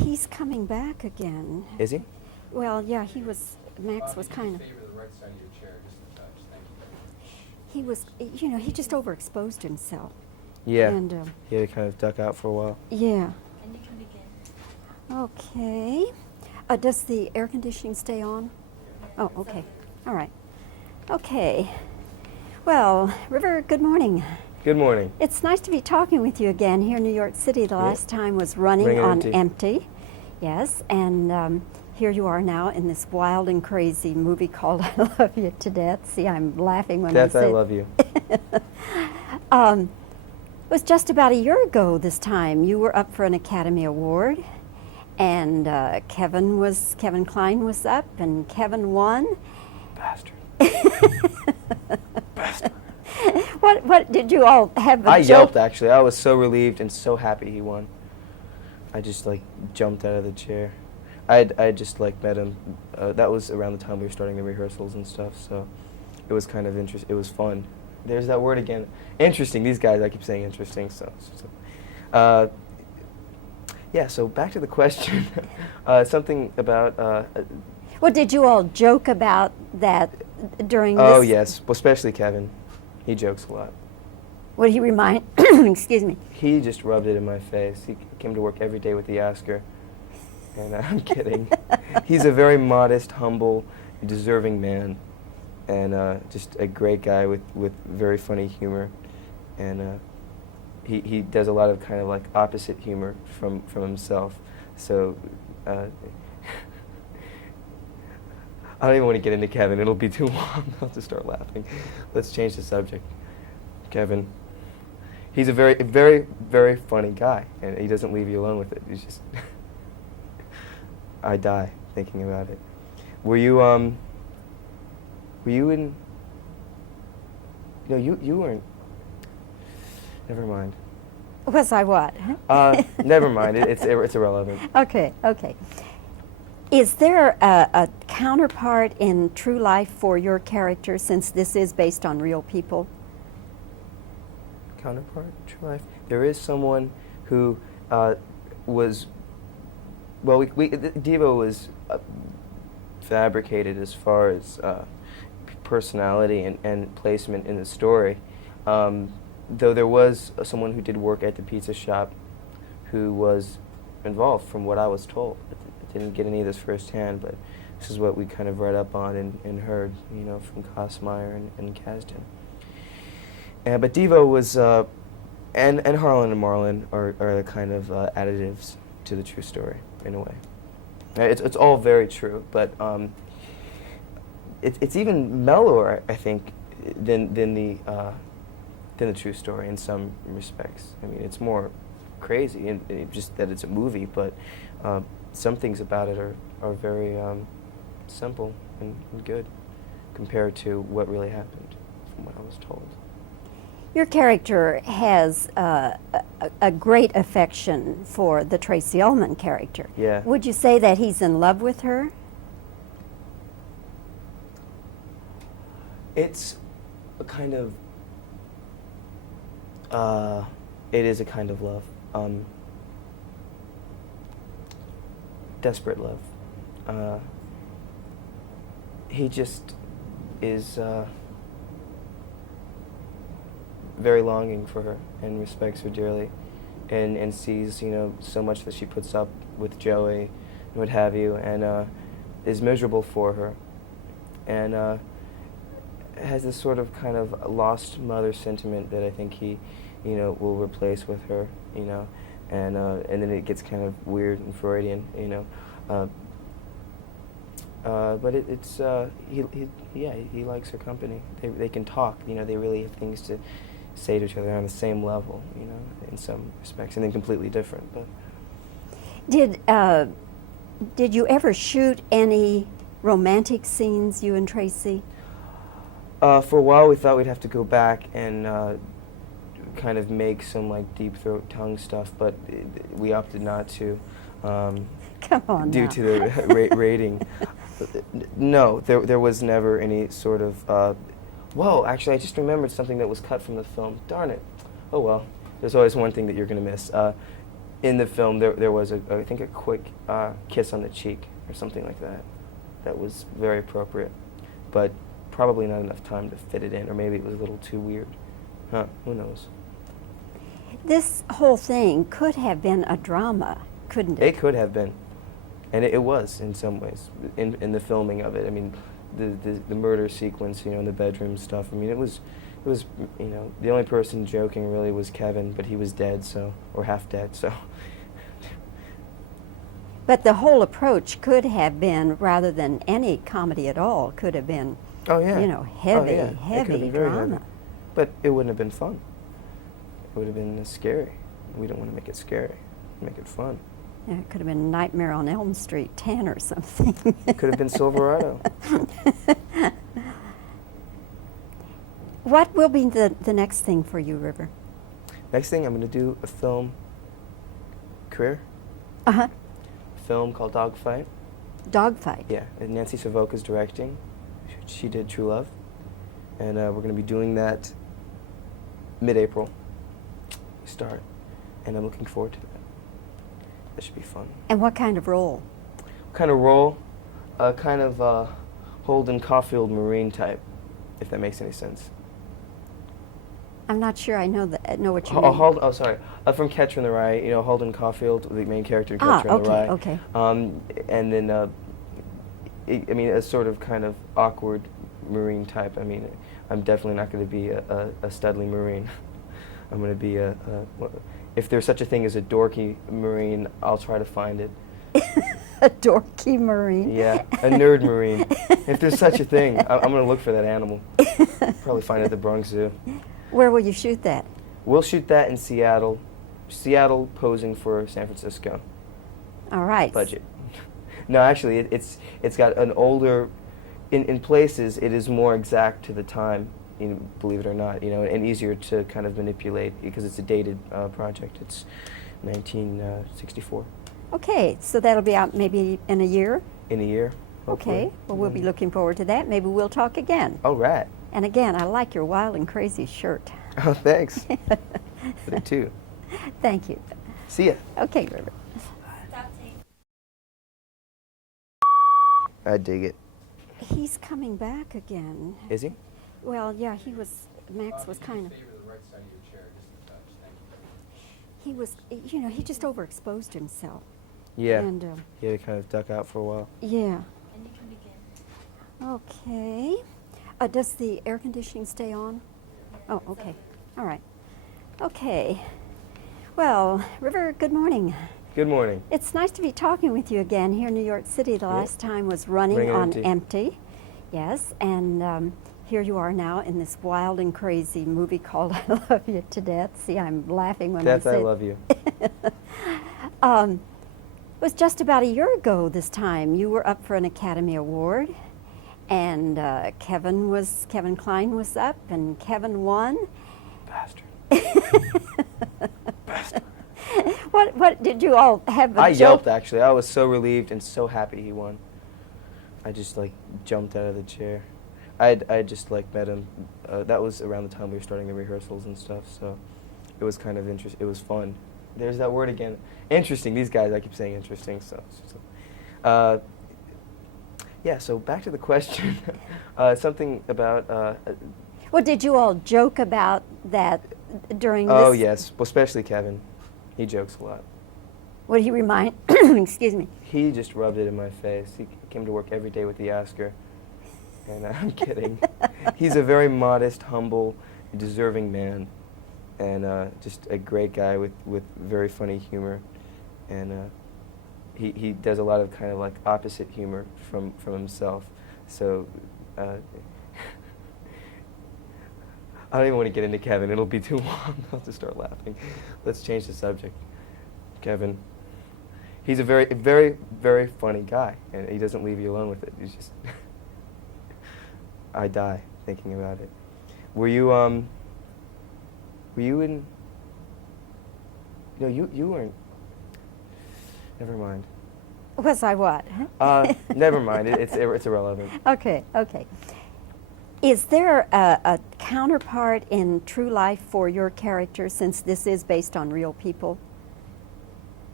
He's coming back again. Is he? Well, yeah, he was. Max was kind of. Favor the right side of your chair, just a touch. Thank you. He was, you know, he just overexposed himself. Yeah. And He had to kind of duck out for a while. yeah. And you can begin. Okay. Does the air conditioning stay on? Oh, okay. All right. Okay. Well, River, good morning. Good morning. It's nice to be talking with you again here in New York City. The last time was running Ring on empty. empty. Yes, and here you are now in this wild and crazy movie called I Love You to Death. See, I'm laughing when Death, I say I love you. It was just about a year ago this time. You were up for an Academy Award, and Kevin Kline was up, and Kevin won. Bastard. What did you all have? I joke? yelped, actually. I was so relieved and so happy he won. I just, like, jumped out of the chair. I just, like, met him. That was around the time we were starting the rehearsals and stuff, so it was kind of interesting. It was fun. There's that word again. Interesting. These guys, I keep saying interesting, so yeah, so back to the question. Something about... Well, did you all joke about that during this? Oh, yes. Well, especially Kevin. He jokes a lot. What do you remind? Excuse me. He just rubbed it in my face. He came to work every day with the Asker. And I'm kidding. He's a very modest, humble, deserving man. And just a great guy with very funny humor. And he does a lot of kind of like opposite humor from himself. So I don't even want to get into Kevin. It'll be too long. I'll just start laughing. Let's change the subject. Kevin. He's a very, very, very funny guy, and he doesn't leave you alone with it. He's just... I die thinking about it. Were you in... No, you weren't... Never mind. Was I what? Never mind. It's irrelevant. Okay. Is there a counterpart in true life for your character, since this is based on real people? Counterpart, true life. There is someone who was... Well, Devo was fabricated as far as personality and placement in the story. Though there was someone who did work at the pizza shop who was involved, from what I was told. I didn't get any of this firsthand, but this is what we kind of read up on and heard, you know, from Kosmeyer and Kasdan. But Devo was, and Harlan and Marlon are the kind of additives to the true story, in a way. It's all very true, but it's even mellower, I think, than the true story in some respects. I mean, it's more crazy, and just that it's a movie, but some things about it are very simple and good compared to what really happened, from what I was told. Your character has a great affection for the Tracey Ullman character. Yeah. Would you say that he's in love with her? It's a kind of... it is a kind of love. Desperate love. He just is very longing for her and respects her dearly, and sees, you know, so much that she puts up with Joey and what have you, and is miserable for her, and has this sort of kind of lost mother sentiment that I think he, you know, will replace with her, you know, and then it gets kind of weird and Freudian, you know, but he likes her company. They can talk, you know, they really have things to say to each other on the same level, you know, in some respects, and then completely different. But did you ever shoot any romantic scenes, you and Tracey? For a while, we thought we'd have to go back and kind of make some like deep throat tongue stuff, but we opted not to. Come on due now. to the rating. No, there was never any sort of. Whoa! Actually, I just remembered something that was cut from the film. Darn it! Oh well. There's always one thing that you're gonna miss. in the film there was I think a quick kiss on the cheek or something like that. That was very appropriate, but probably not enough time to fit it in, or maybe it was a little too weird. Huh? Who knows? This whole thing could have been a drama, couldn't it? It could have been, and it was in some ways in the filming of it. I mean, the murder sequence, in the bedroom stuff. I mean, it was, the only person joking really was Kevin, but he was dead, or half dead, so. But the whole approach could have been, rather than any comedy at all, could have been, oh yeah, heavy, It could heavy be very drama. heavy. But it wouldn't have been fun. It would have been scary. We don't want to make it scary. Make it fun. Yeah, it could have been Nightmare on Elm Street 10 or something. It could have been Silverado. What will be the next thing for you, River? Next thing, I'm going to do a film career. Uh-huh. Film called Dogfight. Dogfight. Yeah, and Nancy Savoca's directing. She did True Love. And we're going to be doing that mid-April. We start. And I'm looking forward to that. That should be fun. And what kind of role? What kind of role? Kind of Holden Caulfield Marine type, if that makes any sense. I'm not sure I know what you mean. Oh, sorry. From Catcher in the Rye, Holden Caulfield, the main character in Catcher in the Rye. Okay. And then, a sort of kind of awkward Marine type. I mean, I'm definitely not going to be a Studley Marine. I'm going to be if there's such a thing as a dorky Marine, I'll try to find it. A dorky Marine? Yeah, a nerd Marine. If there's such a thing, I'm going to look for that animal. Probably find it at the Bronx Zoo. Where will you shoot that? We'll shoot that in Seattle. Seattle posing for San Francisco. All right. Budget. No, actually, it's got an older. In places, it is more exact to the time. Believe it or not, and easier to kind of manipulate because it's a dated project. It's 1964. Okay, so that'll be out maybe in a year? In a year, hopefully. Okay, well, we'll be looking forward to that. Maybe we'll talk again. All right. And again, I like your wild and crazy shirt. Oh, thanks. For the two. Thank you. See ya. Okay, River. I dig it. He's coming back again. Is he? Well, yeah, Max was kind of, Favor the right side of your chair, just a touch. Thank you. he was, he just overexposed himself. Yeah. And, He had to kind of duck out for a while. yeah. And you can begin. Okay. Does the air conditioning stay on? Oh, okay. All right. Okay. Well, River, good morning. Good morning. It's nice to be talking with you again here in New York City. The last time was running Ring on Empty. Empty. Yes, and here you are now in this wild and crazy movie called I Love You to Death. See, I'm laughing when Death, I I say love you. It was just about a year ago this time. You were up for an Academy Award, and Kevin Kline was up, and Kevin won. Bastard. What did you all have a I joke? yelped, actually. I was so relieved and so happy he won. I just, jumped out of the chair. I just, met him. That was around the time we were starting the rehearsals and stuff, so it was kind of interesting. It was fun. There's that word again. Interesting. These guys, I keep saying interesting, so. Yeah, so back to the question. Something about... Well, did you all joke about that during this? oh, yes. Well, especially Kevin. He jokes a lot. What did he remind? Excuse me. He just rubbed it in my face. He came to work every day with the Oscar. And I'm kidding. He's a very modest, humble, deserving man. And just a great guy with very funny humor. And he does a lot of kind of opposite humor from himself. So I don't even want to get into Kevin. It'll be too long. I'll just start laughing. Let's change the subject. Kevin. He's a very, very, very funny guy, and he doesn't leave you alone with it. He's just... I die thinking about it. Were you in... No, you weren't... Never mind. Was I what? Never mind. It's irrelevant. Okay. Is there a counterpart in true life for your character, since this is based on real people?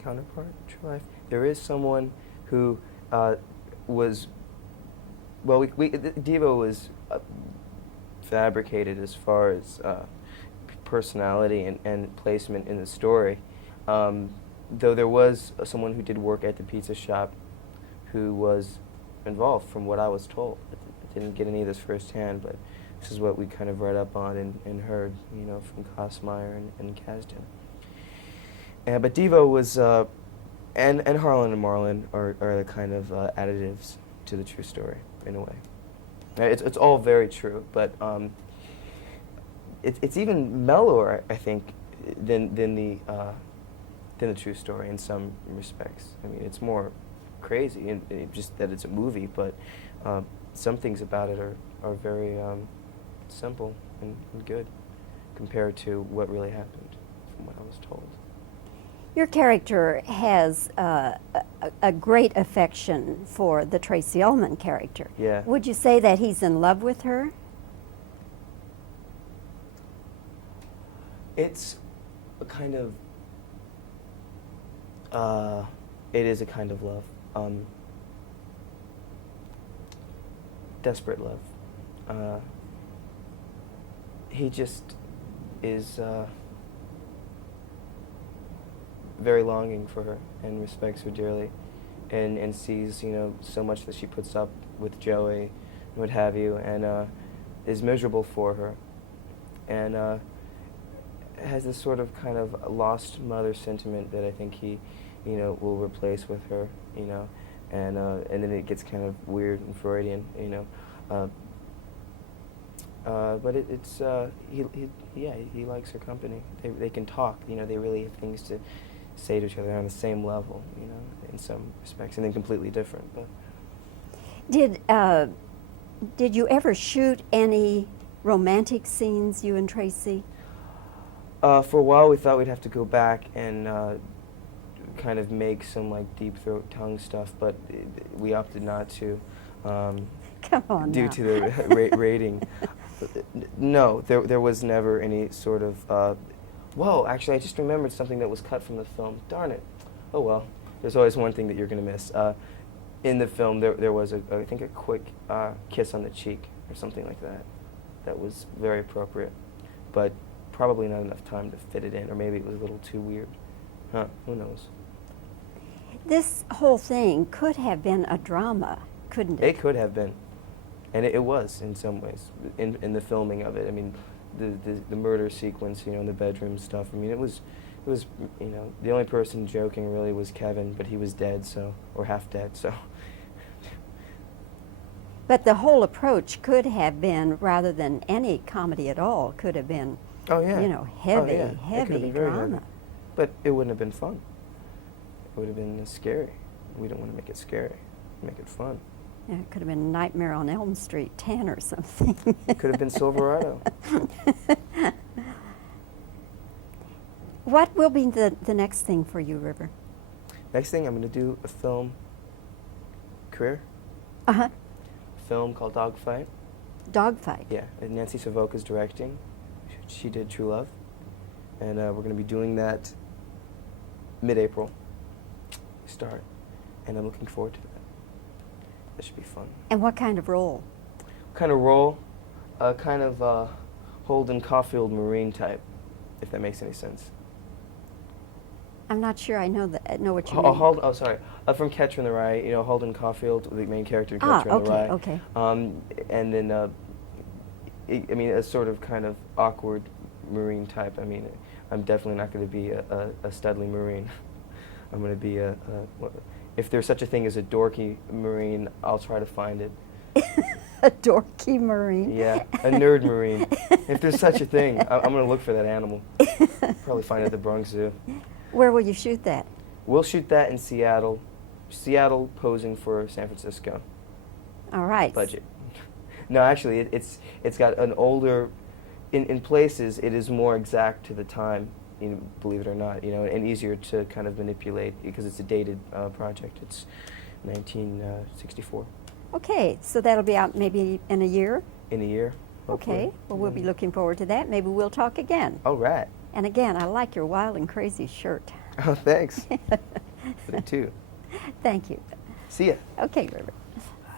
counterpart in true life. There is someone who was, well, Devo was fabricated as far as personality and placement in the story. Though there was someone who did work at the pizza shop who was involved, from what I was told. I didn't get any of this firsthand, but this is what we kind of read up on and heard, you know, from Kosmeyer and Kasdan. But Devo was, and Harlan and Marlon are the kind of additives to the true story, in a way. It's all very true, but it's even mellower, I think, than the true story in some respects. I mean, it's more crazy, and just that it's a movie, but some things about it are very simple and good compared to what really happened, from what I was told. Your character has a great affection for the Tracey Ullman character. Yeah. Would you say that he's in love with her? It's a kind of, it is a kind of love. Desperate love. He just is very longing for her and respects her dearly, and sees, you know, so much that she puts up with Joey and what have you, and is miserable for her, and has this sort of kind of lost mother sentiment that I think he, you know, will replace with her, you know, and then it gets kind of weird and Freudian, you know, but he likes her company. They can talk, you know, they really have things to say to each other on the same level, you know, in some respects, and then completely different. But did you ever shoot any romantic scenes, you and Tracey? For a while, we thought we'd have to go back and kind of make some like deep throat tongue stuff, but we opted not to. Come on due now. to the rating. No, there was never any sort of. Whoa! Actually, I just remembered something that was cut from the film. Darn it! Oh well. There's always one thing that you're going to miss. In the film, there was I think a quick kiss on the cheek or something like that. That was very appropriate, but probably not enough time to fit it in, or maybe it was a little too weird. Huh? Who knows? This whole thing could have been a drama, couldn't it? It could have been, and it was in some ways in the filming of it. I mean, the murder sequence, you know, in the bedroom stuff. I mean, it was, you know, the only person joking really was Kevin, but he was dead, so, or half dead, so. But the whole approach could have been, rather than any comedy at all, could have been, Oh yeah. you know, heavy, Oh, yeah. It could have heavy been very drama. heavy. But it wouldn't have been fun. It would have been scary. We don't want to make it scary. Make it fun. Yeah, it could have been Nightmare on Elm Street 10 or something. It could have been Silverado. What will be the next thing for you, River? Next thing, I'm going to do a film career. Uh-huh. A film called Dogfight. Dogfight. Yeah, and Nancy Savoca's directing. She did True Love. And we're going to be doing that mid-April. Start. And I'm looking forward to that. That should be fun. And what kind of role? Kind of role, kind of Holden Caulfield Marine type, if that makes any sense. I'm not sure I know what you mean. Oh, sorry. From Catcher in the Rye, you know, Holden Caulfield, the main character in Catcher in the Rye. Okay. And then, I mean, a sort of kind of awkward Marine type. I mean, I'm definitely not going to be a studly Marine. I'm going to be if there's such a thing as a dorky Marine, I'll try to find it. A dorky Marine? Yeah, a nerd Marine. If there's such a thing, I'm going to look for that animal. Probably find it at the Bronx Zoo. Where will you shoot that? We'll shoot that in Seattle. Seattle posing for San Francisco. All right. Budget. No, actually, it's got an older, in places, it is more exact to the time, you know, believe it or not, you know, and easier to kind of manipulate because it's a dated project. It's 1964. Okay, so that'll be out maybe in a year? In a year, hopefully. Okay, well, we'll be looking forward to that. Maybe we'll talk again. All right. And again, I like your wild and crazy shirt. Oh, thanks. Me too. Thank you. See ya. Okay, Robert.